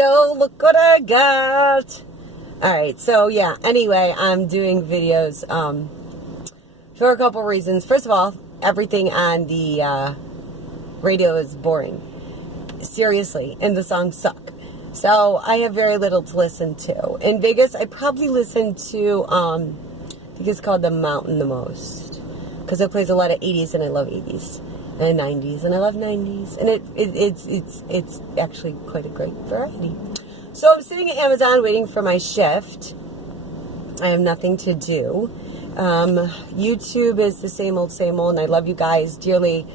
So look what I got. All right, so yeah, anyway, I'm doing videos for a couple reasons. First of all, everything on the radio is boring. Seriously, and the songs suck. So I have very little to listen to. In Vegas, I probably listen to, I think it's called The Mountain the most. Because it plays a lot of 80s, and I love 80s. And 90s, and I love 90s. And it's actually quite a great variety. So I'm sitting at Amazon waiting for my shift. I have nothing to do. YouTube is the same old, and I love you guys dearly.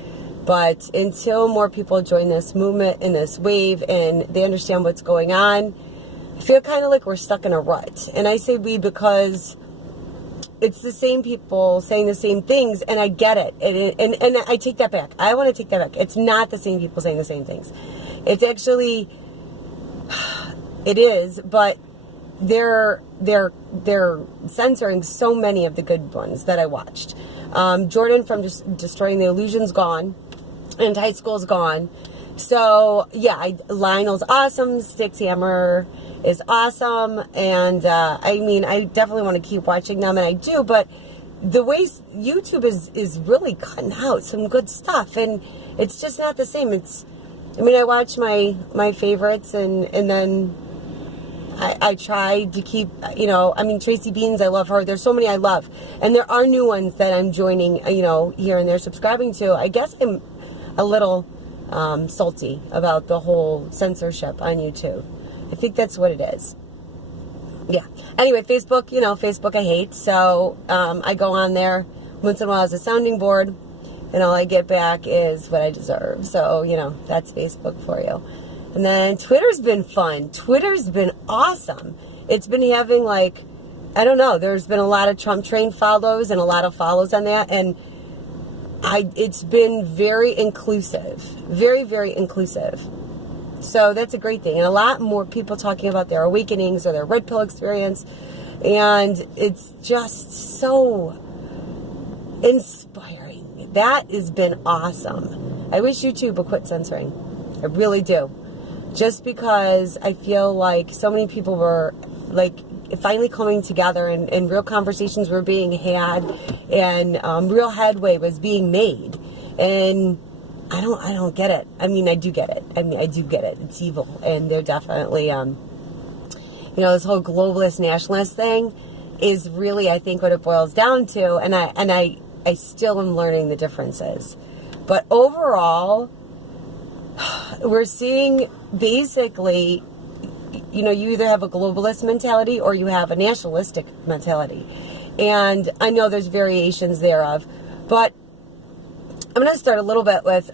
But until more people join this movement and this wave and they understand what's going on, I feel kind of like we're stuck in a rut. And I say we because it's the same people saying the same things, and I get it. And I take that back. I want to take that back. It's not the same people saying the same things. It's actually, it is, but they're censoring so many of the good ones that I watched. Jordan from Destroying the Illusion's gone, and High School's gone. So yeah, Lionel's awesome. Styx Hammer is awesome, and I mean, I definitely want to keep watching them, and I do. But the way YouTube is really cutting out some good stuff, and it's just not the same. I mean, I watch my favorites, and then I try to keep, I mean, Tracy Beans, I love her. There's so many I love. And there are new ones that I'm joining, here and there, subscribing to. I guess I'm a little salty about the whole censorship on YouTube. I think that's what it is. Yeah. Anyway, Facebook, Facebook I hate. So I go on there once in a while as a sounding board, and all I get back is what I deserve. So, that's Facebook for you. And then Twitter's been fun. Twitter's been awesome. It's been having there's been a lot of Trump train follows and a lot of follows on that. And it's been very inclusive. Very, very inclusive. So that's a great thing. And a lot more people talking about their awakenings or their red pill experience. And it's just so inspiring. That has been awesome. I wish YouTube would quit censoring. I really do. Just because I feel like so many people were finally coming together, and real conversations were being had, and real headway was being made. And I don't get it. I mean, I do get it. I do get it. It's evil, and they're definitely this whole globalist nationalist thing is really, I think, what it boils down to. And I still am learning the differences, but overall, we're seeing basically, you either have a globalist mentality or you have a nationalistic mentality. And I know there's variations thereof, but I'm going to start a little bit with,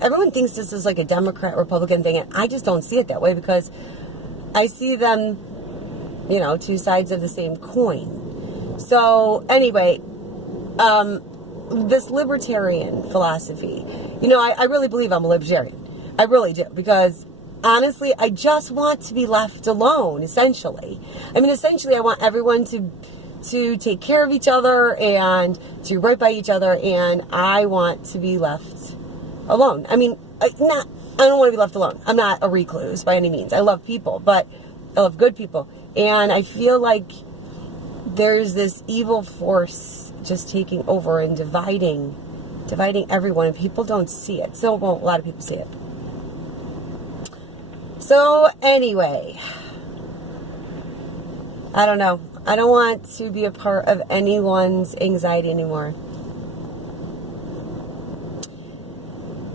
everyone thinks this is like a Democrat-Republican thing, and I just don't see it that way, because I see them, two sides of the same coin. So anyway, this libertarian philosophy, I really believe I'm a libertarian. I really do, because honestly, I just want to be left alone, essentially. I mean, essentially, I want everyone to take care of each other and to right by each other, and I want to be left alone. I mean, I don't want to be left alone. I'm not a recluse by any means. I love people, but I love good people. And I feel like there's this evil force just taking over and dividing everyone, and people don't see it. So, well, a lot of people see it. So, anyway, I don't know. I don't want to be a part of anyone's anxiety anymore.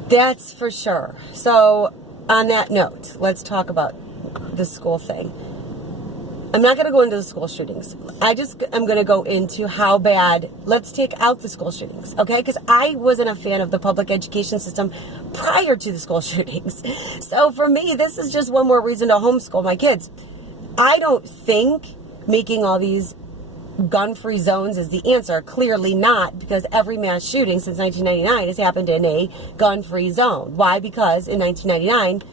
That's for sure. So, on that note, let's talk about the school thing. I'm not going to go into the school shootings. I'm going to go into how bad, let's take out the school shootings, okay? Because I wasn't a fan of the public education system prior to the school shootings. So for me, this is just one more reason to homeschool my kids. I don't think making all these gun-free zones is the answer. Clearly not, because every mass shooting since 1999 has happened in a gun-free zone. Why? Because in 1999,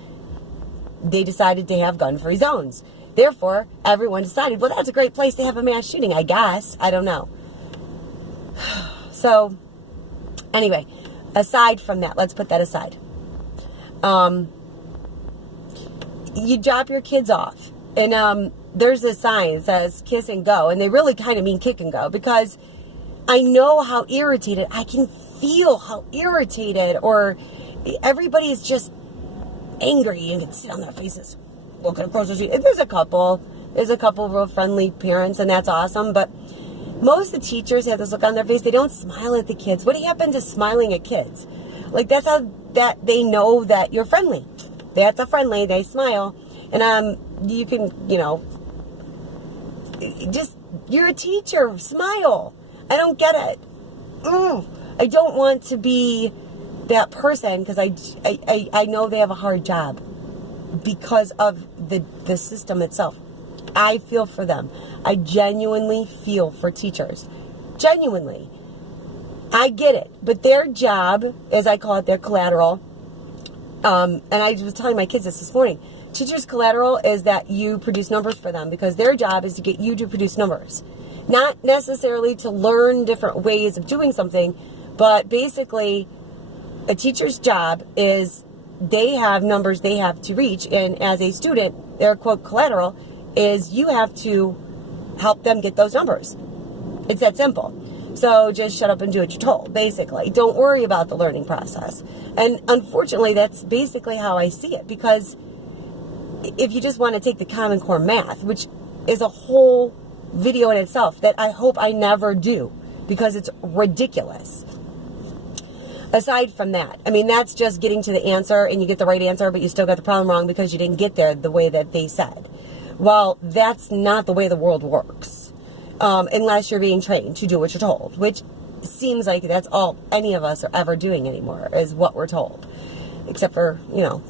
they decided to have gun-free zones. Therefore, everyone decided, well, that's a great place to have a mass shooting, I guess. I don't know. So, anyway, aside from that, let's put that aside. you drop your kids off, and there's a sign that says kiss and go, and they really kind of mean kick and go, because I know how irritated, I can feel how irritated, or everybody is just angry. You can see on their faces looking across the street. There's a couple real friendly parents, and that's awesome, but most of the teachers have this look on their face. They don't smile at the kids. What happened to smiling at kids? Like, that's how that they know that you're friendly. That's a friendly, they smile. And you can, just, you're a teacher, smile. I don't get it. I don't want to be that person, because I know they have a hard job because of the system itself. I feel for them. I genuinely feel for teachers. Genuinely. I get it. But their job, as I call it, their collateral, and I was telling my kids this morning, teachers' collateral is that you produce numbers for them, because their job is to get you to produce numbers. Not necessarily to learn different ways of doing something, but basically a teacher's job is they have numbers they have to reach, and as a student, their quote collateral is you have to help them get those numbers. It's that simple. So just shut up and do what you're told, basically. Don't worry about the learning process. And unfortunately, that's basically how I see it, because if you just want to take the Common Core math, which is a whole video in itself that I hope I never do, because it's ridiculous. Aside from that, I mean, that's just getting to the answer, and you get the right answer, but you still got the problem wrong because you didn't get there the way that they said. Well, that's not the way the world works, unless you're being trained to do what you're told, which seems like that's all any of us are ever doing anymore, is what we're told. Except for,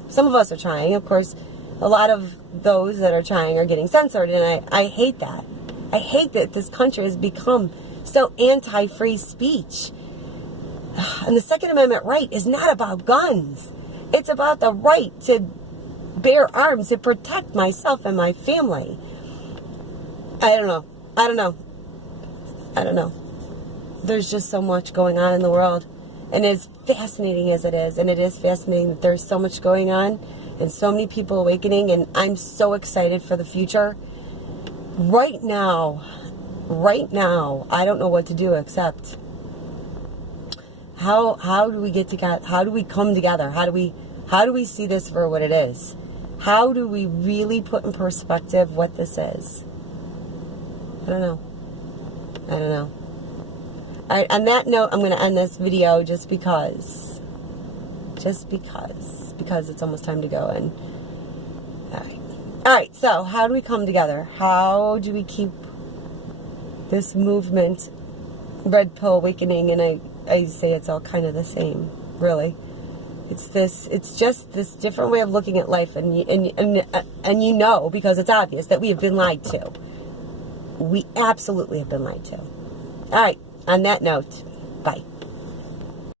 some of us are trying. Of course, a lot of those that are trying are getting censored, and I hate that. I hate that this country has become so anti-free speech. And the Second Amendment right is not about guns. It's about the right to bear arms to protect myself and my family. I don't know. There's just so much going on in the world. And as fascinating as it is, and it is fascinating that there's so much going on and so many people awakening, and I'm so excited for the future. Right now, I don't know what to do except how do we get together? How do we come together? How do we see this for what it is? How do we really put in perspective what this is? I don't know. All right, on that note, I'm going to end this video just because it's almost time to go. And all right, so how do we come together? How do we keep this movement, Red Pill Awakening? And I say it's all kind of the same, really. It's just this different way of looking at life, and because it's obvious that we have been lied to. We absolutely have been lied to. All right, on that note, bye.